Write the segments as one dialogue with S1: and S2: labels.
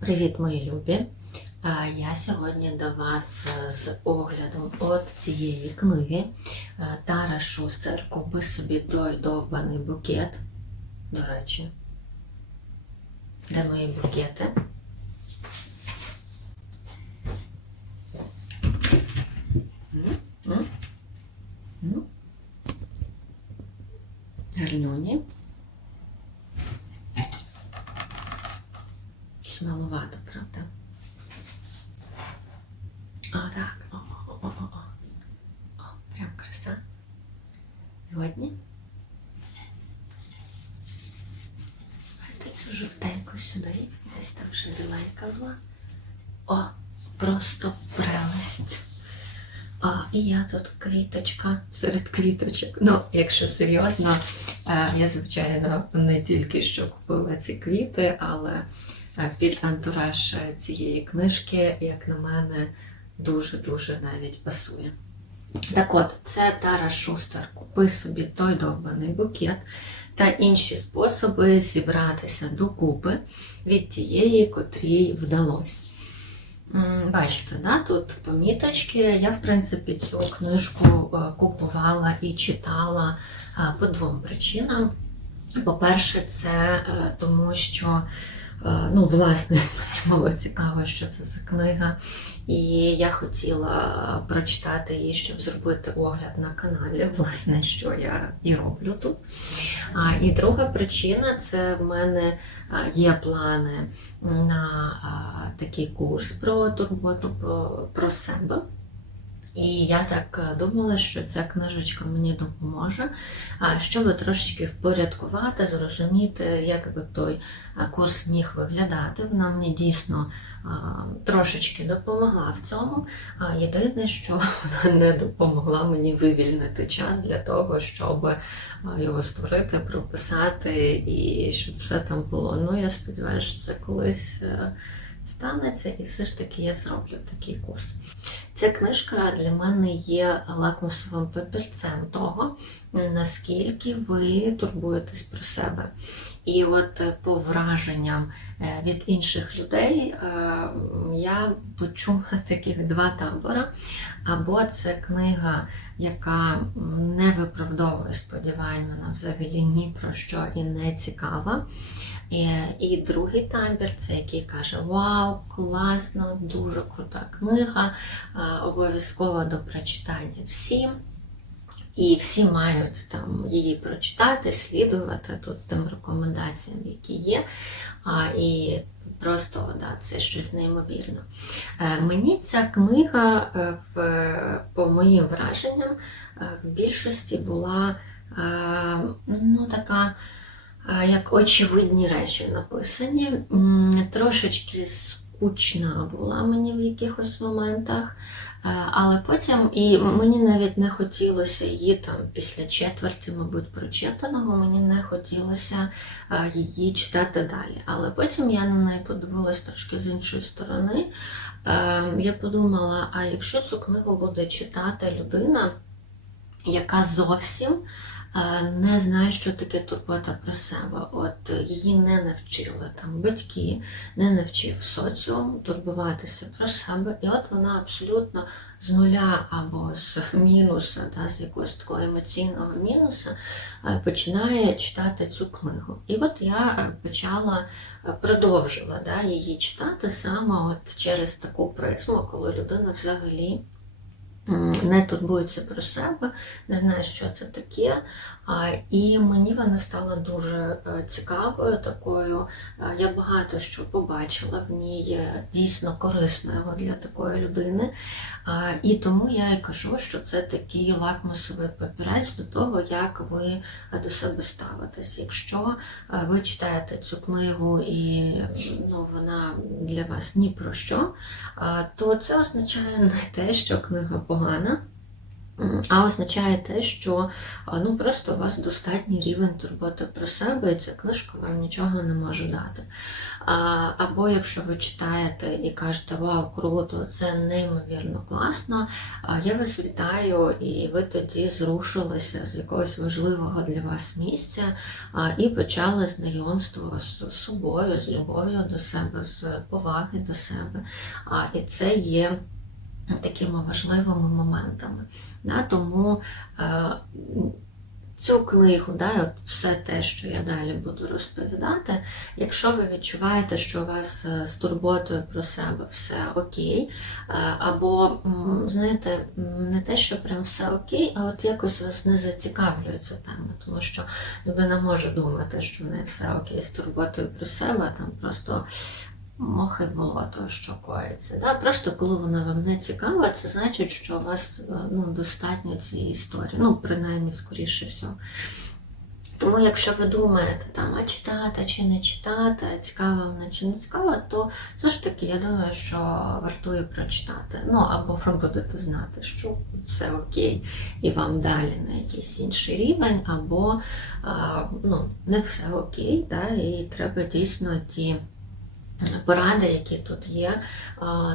S1: Привіт, мої любі! Я сьогодні до вас е, з оглядом от цієї книги Е, Тара Шустер Купи собі той довбаний букет. До речі, де мої букети? М? М? М? Гарнюні. Якісь маловато, правда? О, так. О, о, о, о, о. О, прям краса. Згодні? Давайте цю жовтеньку сюди. Ще біленька була. О, просто прелесть. А, і я тут квіточка серед квіточок. Ну, якщо серйозно, е, я, звичайно, не тільки що купила ці квіти, але е, під антураж цієї книжки, як на мене, дуже-дуже навіть пасує. Так от, це Тара Шустер. Купи собі той довбаний букет та інші способи зібратися докупи від тієї, котрій вдалося. Бачите, да, тут поміточки. Я, в принципі, цю книжку е, купувала і читала е, по двом причинам. По-перше, це е, тому, що ну, власне, було цікаво, що це за книга. І я хотіла прочитати її, щоб зробити огляд на каналі, власне, що я і роблю тут. А, і друга причина це в мене є плани на такий курс про турботу про себе. І я так е, думала, що ця книжечка мені допоможе, щоб трошечки впорядкувати, зрозуміти, як би той курс міг виглядати. Вона мені дійсно трошечки допомогла в цьому. Єдине, що вона не допомогла мені вивільнити час для того, щоб його створити, прописати і щоб все там було. Ну, я сподіваюся, що це колись е, станеться, і все ж таки я зроблю такий курс. Ця книжка для мене є лакмусовим папірцем того, наскільки ви турбуєтесь про себе. І от е, по враженням е, від інших людей е, я почула таких два табори. Або це книга, яка не виправдовує сподівань, вона взагалі ні про що і не цікава. І, і другий табір це який каже: Вау, класно, дуже крута книга, обов'язково до прочитання всім. І всі мають там її прочитати, слідувати тут тим рекомендаціям, які є. А, і просто да, це щось неймовірне. Е, Мені ця книга, е, в, по моїм враженням, е, в більшості була е, ну, така е, як очевидні речі написані. Трошечки скучна була мені в якихось моментах. Але потім і мені навіть не хотілося її там після четверті, мабуть, прочитаного, мені не хотілося її читати далі. Але потім я на неї подивилась трошки з іншої сторони. Я подумала: а якщо цю книгу буде читати людина, яка зовсім не знає, що таке турбота про себе. От її не навчили там батьки, не навчив соціум турбуватися про себе. І от вона абсолютно з нуля або з мінуса, да, з якогось такого емоційного мінуса, е, починає читати цю книгу. І от я е, почала е, продовжила да, її читати саме от через таку призму, коли людина взагалі не турбується про себе, не знає, що це таке. І мені вона стала дуже е, цікавою такою. Е, Я багато що побачила в ній дійсно корисного для такої людини. І тому я і кажу, що це такий лакмусовий папірець до того, як ви е, до себе ставитесь. Якщо ви читаєте цю книгу і ну, вона для вас ні про що, то це означає не те, що книга погана. А означає те, що ну, просто у вас достатній рівень турботи про себе, і ця книжка вам нічого не може дати. А, Або якщо ви читаєте і кажете, вау, круто, це неймовірно класно, я вас вітаю, і ви тоді зрушилися з якогось важливого для вас місця і почали знайомство з собою, з любов'ю до себе, з поваги до себе. І це є такими важливими моментами. Да? Тому е, цю книгу, да, от все те, що я далі буду розповідати, якщо ви відчуваєте, що у вас е, з турботою про себе все окей, е, або, знаєте, не те, що прям все окей, а от якось вас не зацікавлює ця тема, тому що людина може думати, що в неї все окей з турботою про себе, там просто мохи болото, що коїться. Да? Просто коли вона вам не цікава, це значить, що у вас е, ну, достатньо цієї історії. Ну, принаймні, скоріше всього. Тому, якщо ви думаєте, там, а читати, чи не читати, цікава вона чи не цікава, то все ж таки я думаю, що вартує прочитати. Ну, або ви будете знати, що все окей, і вам далі на якийсь інший рівень, або ну, не все окей, да, і треба дійсно ті поради, які тут є,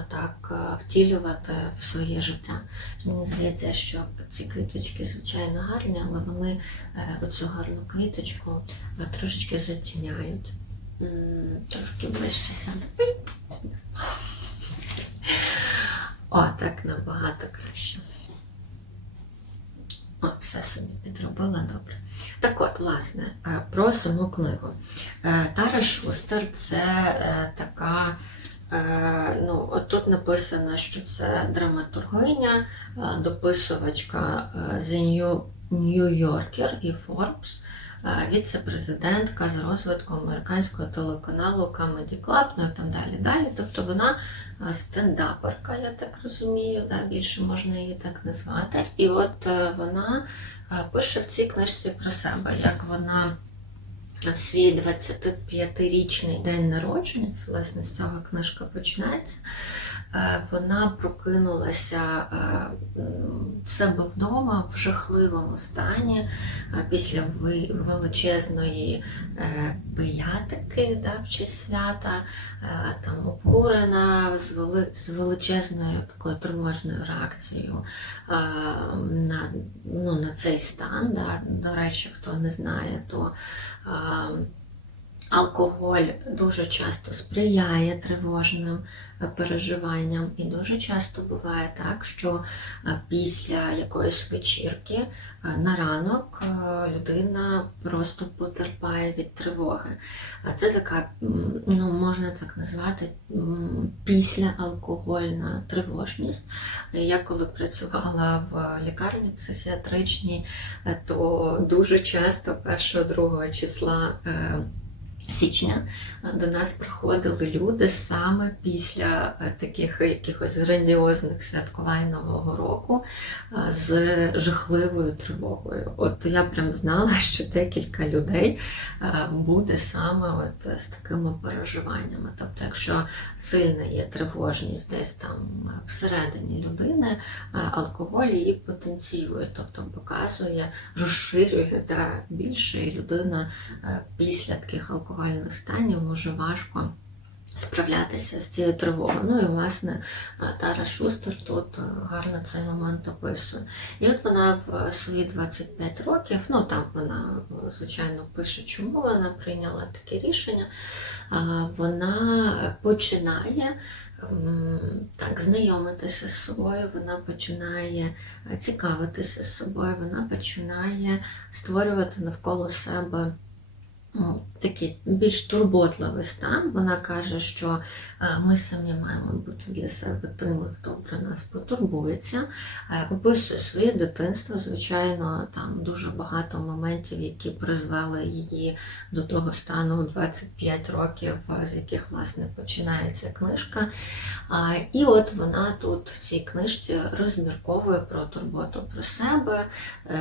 S1: так втілювати в своє життя. Мені здається, що ці квіточки звичайно гарні, але вони е, оцю гарну квіточку е, трошечки затіняють. Трошки ближче сяду. О, так набагато краще. О, все собі підробила добре. Так от, власне, е, про саму книгу. Е, Тара Шустер це е, така. Ну, от тут написано, що це драматургиня, дописувачка The New, Yorker і Forbes, віце-президентка з розвитку американського телеканалу Comedy Club, ну і там далі далі. Тобто вона стендаперка, я так розумію, да, більше можна її так назвати. І от вона пише в цій книжці про себе, як вона в свій 25-річний день народження, це власне з цього книжка починається. е, Вона прокинулася е, в себе вдома в жахливому стані е, після величезної пиятики да, в честь свята, там обкурена з, величезною такою тривожною реакцією на, ну, на цей стан. Да. До речі, хто не знає, то а, алкоголь дуже часто сприяє тривожним е, переживанням, і дуже часто буває так, що е, після якоїсь вечірки е, на ранок людина просто потерпає від тривоги. А це така, ну можна так назвати, післяалкогольна тривожність. Я коли працювала в лікарні психіатричній, то дуже часто 1-2 числа. Січня е, до нас приходили люди саме після е, таких якихось грандіозних святкувань Нового року е, з жахливою тривогою. От я прям знала, що декілька людей буде саме от з такими переживаннями. Тобто, якщо сильна є тривожність десь там всередині людини, алкоголь її потенціює, тобто показує, розширює да, більше, і людина після таких алкогольних станів може важко справлятися з цією тривогою. Ну і власне е, Тара Шустер тут е, гарно цей момент описує. І от вона в свої 25 років, ну там вона, е, звичайно, пише, чому вона прийняла таке рішення. Вона починає так знайомитися з собою, вона починає е, цікавитися з собою, вона починає створювати навколо себе такий більш турботливий стан. Вона каже, що е, ми самі маємо бути для себе тими, хто про нас потурбується. Е, Описує своє дитинство. Звичайно, там дуже багато моментів, які призвели її до того стану у 25 років, е, з яких власне починається книжка. І от вона тут в цій книжці розмірковує про турботу про себе,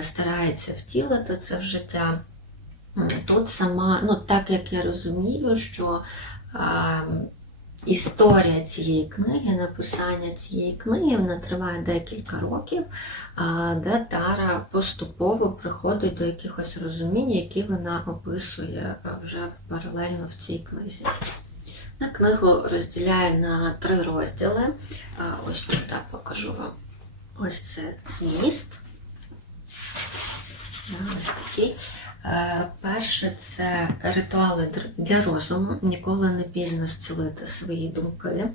S1: старається втілити це в життя. Тут сама, ну так як я розумію, що а, історія цієї книги, написання цієї книги, вона триває декілька років, а, де Тара поступово приходить до якихось розумінь, які вона описує вже паралельно в цій книзі. На книгу розділяє на три розділи. А, Ось тут покажу вам. Ось це зміст. Ось такий. Е, Перше це ритуали для розуму. Ніколи не пізно зцілити свої думки.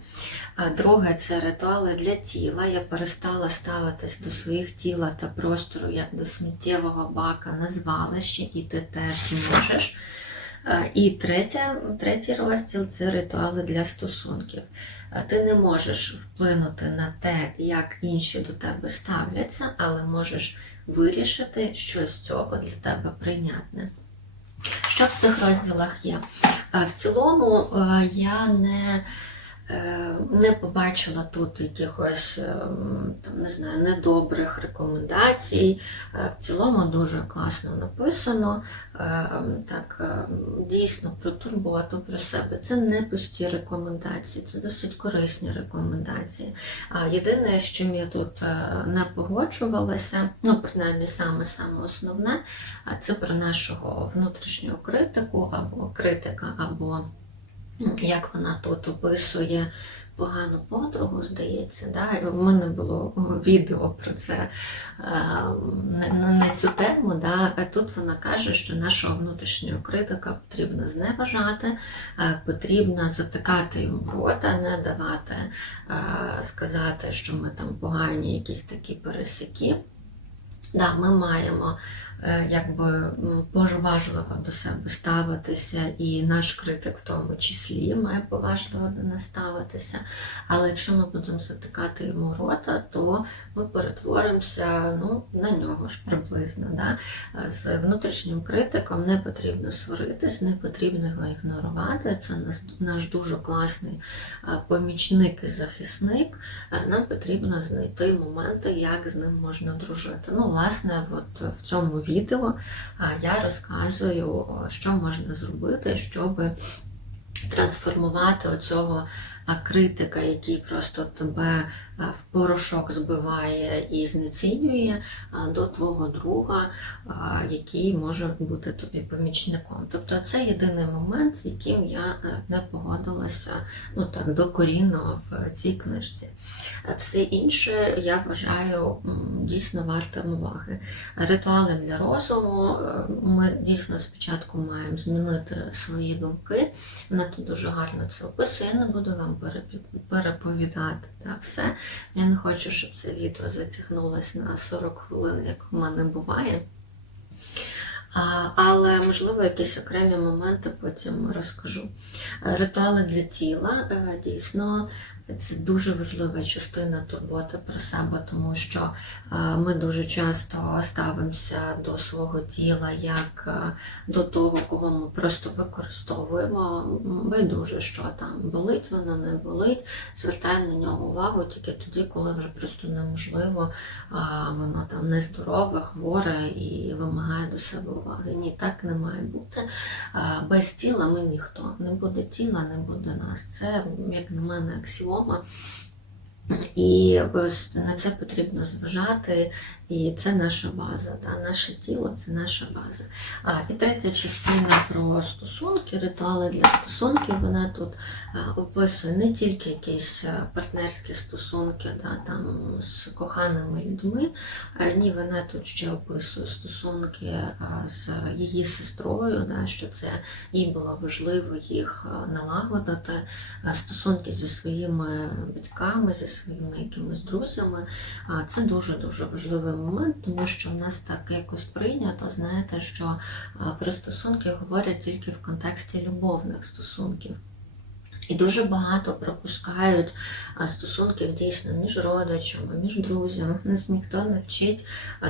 S1: А Друге це ритуали для тіла. Я перестала ставитись до своїх тіла та простору як до сміттєвого бака на звалищі, і ти теж зможеш. Е, І третє, третій розділ це ритуали для стосунків. Е, Ти не можеш вплинути на те, як інші до тебе ставляться, але можеш вирішити, що з цього для тебе прийнятне. Що в цих розділах є? Е, В цілому е, я не, не побачила тут якихось е, там, не знаю, недобрих рекомендацій. Е, В цілому дуже класно написано. Е, Так, е, дійсно про турботу про себе. Це не пусті рекомендації, це досить корисні рекомендації. Єдине, з чим я тут е, не погоджувалася, ну, принаймні саме саме основне, це про нашого внутрішнього критику або критика, або як вона тут описує погану подругу, здається. Да? І в мене було відео про це е, на, цю тему. Да? А тут вона каже, що нашого внутрішнього критика потрібно зневажати, е, потрібно затикати йому рота, не давати е, сказати, що ми там погані, якісь такі пересіки. Да, ми маємо якби поважливо до себе ставитися, і наш критик в тому числі має поважливо до нас ставитися. Але якщо ми будемо затикати йому рота, то ми перетворимося ну, на нього ж приблизно. Да? Е, З внутрішнім критиком не потрібно сваритись, не потрібно його ігнорувати. Це наш, дуже класний е, помічник і захисник. Е, Нам потрібно знайти моменти, як з ним можна дружити. Ну, власне, от в цьому відео я розказую, що можна зробити, щоб трансформувати оцього критика, який просто тебе в порошок збиває і знецінює, до твого друга, який може бути тобі помічником. Тобто це єдиний момент, з яким я е, не погодилася ну так докорінно в цій книжці. Е, Все інше я вважаю дійсно вартим уваги. Ритуали для розуму. е, Ми дійсно спочатку маємо змінити свої думки. Вона тут дуже гарно це описує. Я не буду вам переповідати да, все. Я не хочу, щоб це відео затягнулося на 40 хвилин, як в мене буває. А, Але, можливо, якісь окремі моменти потім розкажу. Ритуали для тіла е, дійсно це дуже важлива частина турботи про себе, тому що е, ми дуже часто ставимося до свого тіла як е, до того, кого ми просто використовуємо. Байдуже, що там болить, воно не болить. Звертаємо на нього увагу тільки тоді, коли вже просто неможливо, воно там нездорове, хворе і вимагає до себе уваги. Ні, так не має бути. Без тіла ми ніхто. Не буде тіла, не буде нас. Це, як на мене, аксіома. І на це потрібно зважати, і це наша база. Да? Наше тіло це наша база. А, і третя частина про стосунки, ритуали для стосунків. Вона тут а, описує не тільки якісь партнерські стосунки да, там, з коханими людьми. А, ні, вона тут ще описує стосунки а, з її сестрою, да, що це їй було важливо їх налагодити, а, стосунки зі своїми батьками, зі своїми якимись друзями. А це дуже-дуже важливий момент, тому що в нас так якось прийнято, знаєте, що про стосунки говорять тільки в контексті любовних стосунків. І дуже багато пропускають стосунків дійсно між родичами, між друзями. Нас ніхто не вчить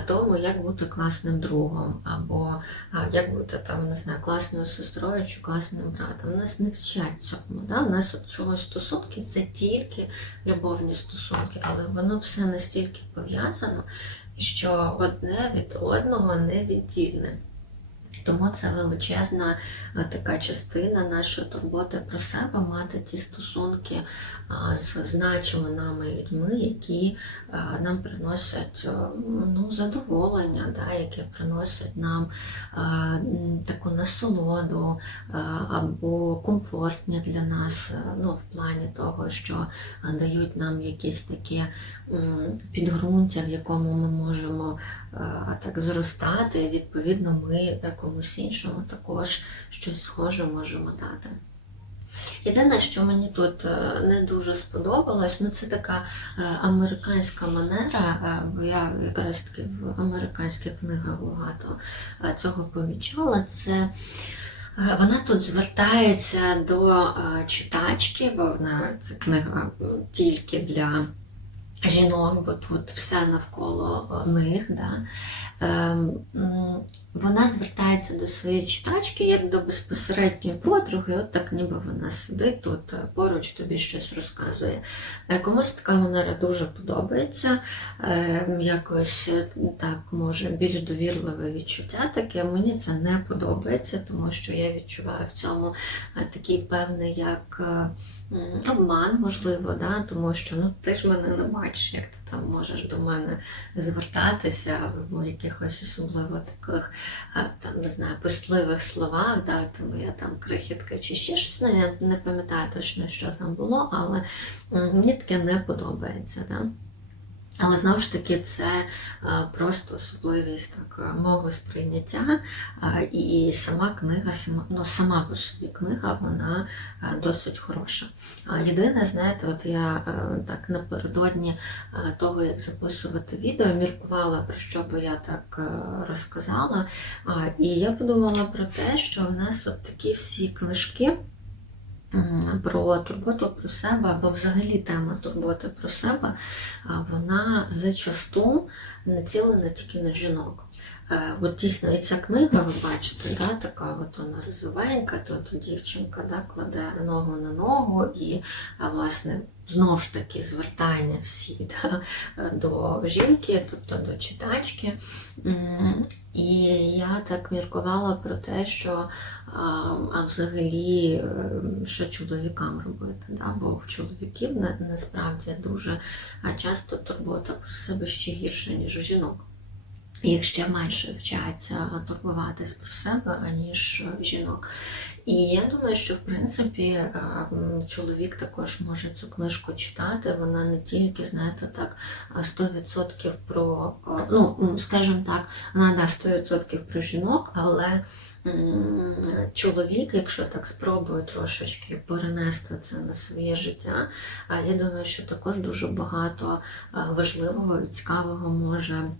S1: тому, як бути класним другом, або як бути там, не знаю, класною сестрою чи класним братом. Нас не вчать цьому. Да? У нас от чогось стосунки це тільки любовні стосунки, але воно все настільки пов'язано, що одне від одного не віддільне. Тому це величезна е, така частина нашої турботи про себе, мати ті стосунки з значими нами людьми, які нам приносять е, ну, задоволення, да, які приносять нам таку насолоду або комфортні для нас е, ну, в плані того, що дають нам якісь такі підґрунтя, в якому ми можемо так зростати, відповідно ми комусь іншому також щось схоже можемо дати. Єдине, що мені тут е, не дуже сподобалось, ну це така е, американська манера, е, бо я якраз таки в американських книгах багато цього помічала. Це вона тут звертається до читачки, бо вона це книга тільки для жінок, бо тут все навколо е, них. Да? Ем, Вона звертається до своєї читачки як до безпосередньої подруги, от так ніби вона сидить тут е, поруч тобі щось розказує. Е, Комусь така манера дуже подобається, Ем, якось так може більш довірливе відчуття таке. Мені це не подобається, тому що я відчуваю в цьому такий певний як. Е, Обман, можливо, да? тому що ну, ти ж мене не бачиш, як ти там можеш до мене звертатися в якихось особливо таких, там, не знаю, пестливих словах, да, тому я там крихітка чи ще щось. Ну, я не пам'ятаю точно, що там було, але мені таке не подобається. Да? Але знову ж таки, це е, просто особливість так, е, мого сприйняття. І сама книга, сама, ну, сама по собі книга, вона е, досить хороша. Єдине, знаєте, от я так напередодні того, як записувати відео, міркувала, про що би я так розказала. І я подумала про те, що в нас от такі всі книжки. Про турботу про себе, або взагалі тема турботи про себе, вона зачасту націлена тільки на жінок. Е, От дійсно, і ця книга, ви бачите, да, така от вона розовенька, тут дівчинка да, кладе ногу на ногу, і власне знову ж таки звертання всі да, до жінки, тобто до читачки. І я так міркувала про те, що а, взагалі, е, що чоловікам робити, да? бо в чоловіків на, насправді дуже часто турбота про себе ще гірше, ніж у жінок. Їх ще менше вчаться турбуватись про себе, аніж е, жінок. І я думаю, що в принципі е, чоловік також може цю книжку читати. Вона не тільки, знаєте, так, а 100% про, е, ну, скажімо так, вона да, 100% про жінок, але чоловік, якщо так спробує трошечки перенести це на своє життя, я думаю, що також дуже багато важливого і цікавого може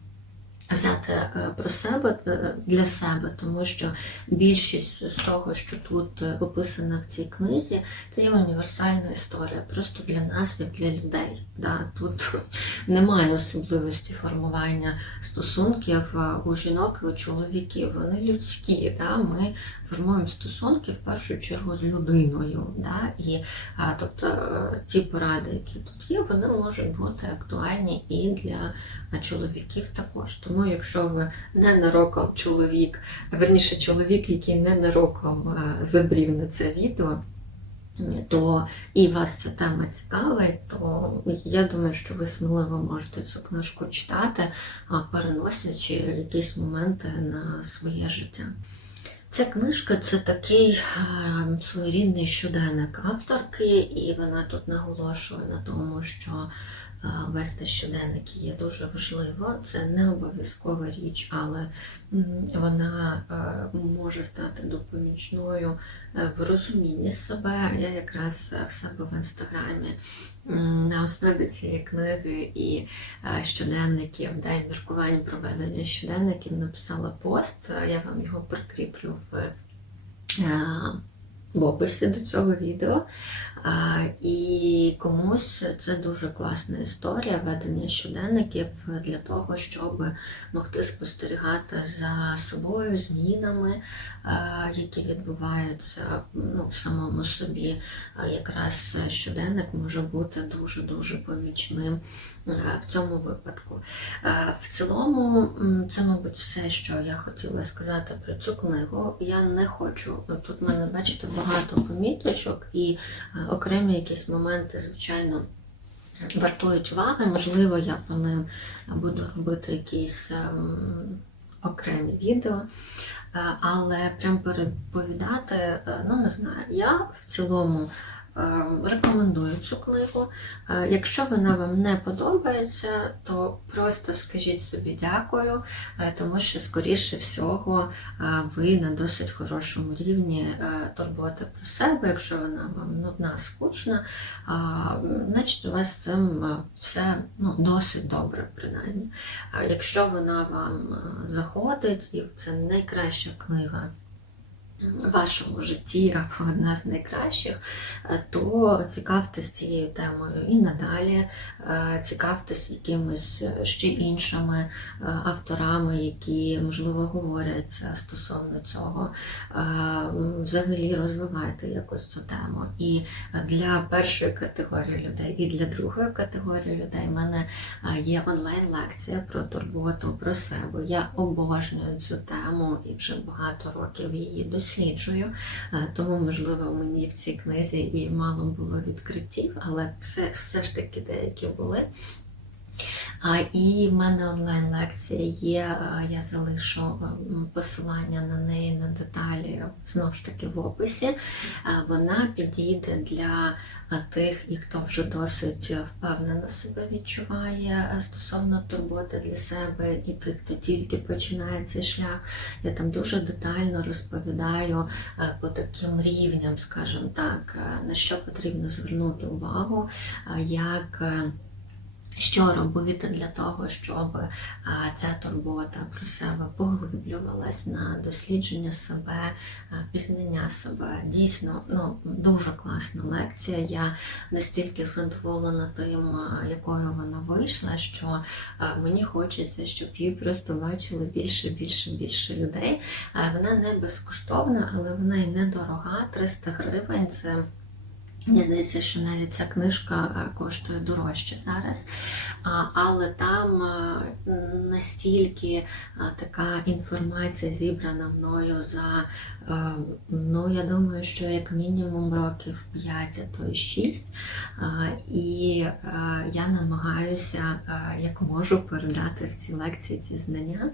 S1: взяти е, про себе е, для себе, тому що більшість з того, що тут е, описано в цій книзі, це є універсальна історія, просто для нас, як для людей. Да? Тут немає особливості формування стосунків у жінок і у чоловіків. Вони людські. Да? Ми формуємо стосунки в першу чергу з людиною. Да? І а, тобто ті поради, які тут є, вони можуть бути актуальні і для чоловіків також. Тому, якщо ви ненароком чоловік, верніше чоловік, який ненароком е, забрів на це відео, то і вас ця тема цікавить, то я думаю, що ви сміливо можете цю книжку читати, переносячи якісь моменти на своє життя. Ця книжка це такий е, своєрідний щоденник авторки, і вона тут наголошує на тому, що вести щоденники є дуже важливо. Це не обов'язкова річ, але вона е, може стати допомічною е, в розумінні себе. Я якраз е, в себе в інстаграмі на основі цієї книги і е, щоденників, і міркувань проведення щоденників написала пост. Е, Я вам його прикріплю в, е, в описі до цього відео. І комусь це дуже класна історія ведення щоденників для того, щоб могти спостерігати за собою, змінами, які відбуваються ну, в самому собі. Якраз щоденник може бути дуже-дуже помічним в цьому випадку. В цілому, це, мабуть, все, що я хотіла сказати про цю книгу. Я не хочу тут мене, бачите, багато поміточок і окремі якісь моменти, звичайно. Вартують уваги, можливо, я по ним буду робити якісь ем, окремі відео, Е, але прям переповідати, е, ну не знаю, я в цілому рекомендую цю книгу. Е, Якщо вона вам не подобається, то просто скажіть собі дякую, е, тому що, скоріше всього, е, ви на досить хорошому рівні е, турботи про себе. Якщо вона вам нудна, скучна, значить у вас цим е, все ну, досить добре, принаймні. Якщо вона вам е, заходить, і це найкраща книга вашому житті або одна з найкращих, е, то цікавтесь цією темою і надалі, е, цікавтесь якимись ще іншими е, авторами, які, можливо, говорять е, стосовно цього. Е, Взагалі розвивайте якось цю тему. І для першої категорії людей, і для другої категорії людей в мене е, є онлайн-лекція про турботу про себе. Я обожнюю цю тему і вже багато років її досліджую. Е, Тому, можливо, мені в цій книзі і мало було відкриттів, але все, все ж таки деякі були. І в мене онлайн-лекція є, я залишу посилання на неї на деталі знову ж таки в описі. Вона підійде для тих, і хто вже досить впевнено себе відчуває стосовно турботи для себе, і тих, хто тільки починає цей шлях. Я там дуже детально розповідаю по таким рівням, скажімо так, на що потрібно звернути увагу, як. Що робити для того, щоб ця турбота про себе поглиблювалась на дослідження себе, пізнання себе. Дійсно, ну дуже класна лекція. Я настільки задоволена тим, якою вона вийшла, що мені хочеться, щоб її просто бачили більше, більше, більше людей. Вона не безкоштовна, але вона і недорога. 300 гривень це. Мені здається, що навіть ця книжка е, коштує дорожче зараз, але там настільки така інформація зібрана мною за, ну я думаю, що як мінімум років 5, а то й 6. І я намагаюся, як можу, передати в ці лекції ці знання.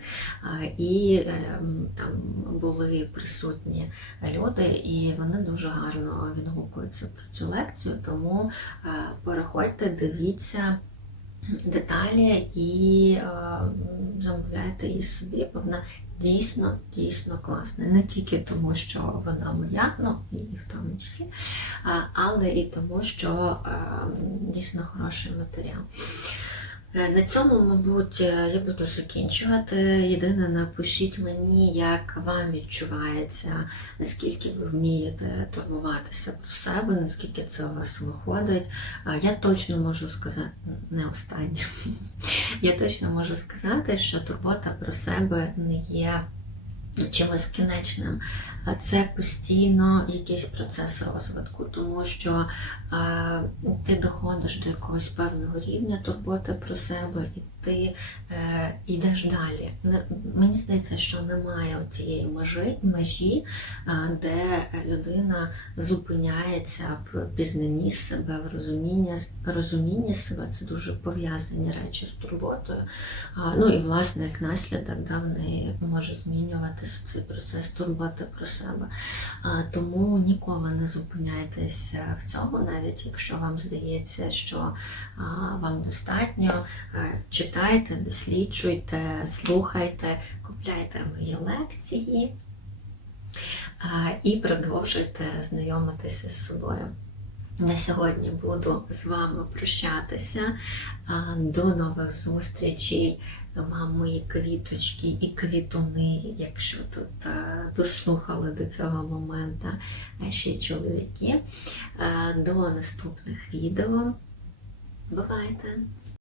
S1: І е, там були присутні люди, і вони дуже гарно відгукуються про цю лекцію. Тому е, переходьте, дивіться деталі і е, замовляйте її собі, бо вона дійсно дійсно класна. Не тільки тому, що вона моя, ну і в тому числі, але і тому, що е, дійсно хороший матеріал. Е, На цьому, мабуть, е, я буду закінчувати. Єдине, напишіть мені, як вам відчувається, наскільки ви вмієте турбуватися про себе, наскільки це у вас виходить. Я точно можу сказати, не останнє. Я точно можу сказати, що турбота про себе не є чимось кінечним. Це постійно якийсь процес розвитку, тому що е, ти доходиш до якогось певного рівня турботи про себе, і ти е, йдеш далі. Не, мені здається, що немає цієї межі, межі е, де людина зупиняється в пізнанні себе, в розумінні, розумінні себе. Це дуже пов'язані речі з турботою. А, ну і власне як наслідок да, в неї може змінюватися цей процес турботи про себе. А, тому ніколи не зупиняйтесь е, в цьому, навіть якщо вам здається, що а, вам достатньо. Е, Читайте, досліджуйте, слухайте, купляйте мої лекції і продовжуйте знайомитися з собою. На сьогодні буду з вами прощатися. До нових зустрічей. Вам мої квіточки і квітуни, якщо тут дослухали до цього моменту ще чоловіки. До наступних відео. Бувайте!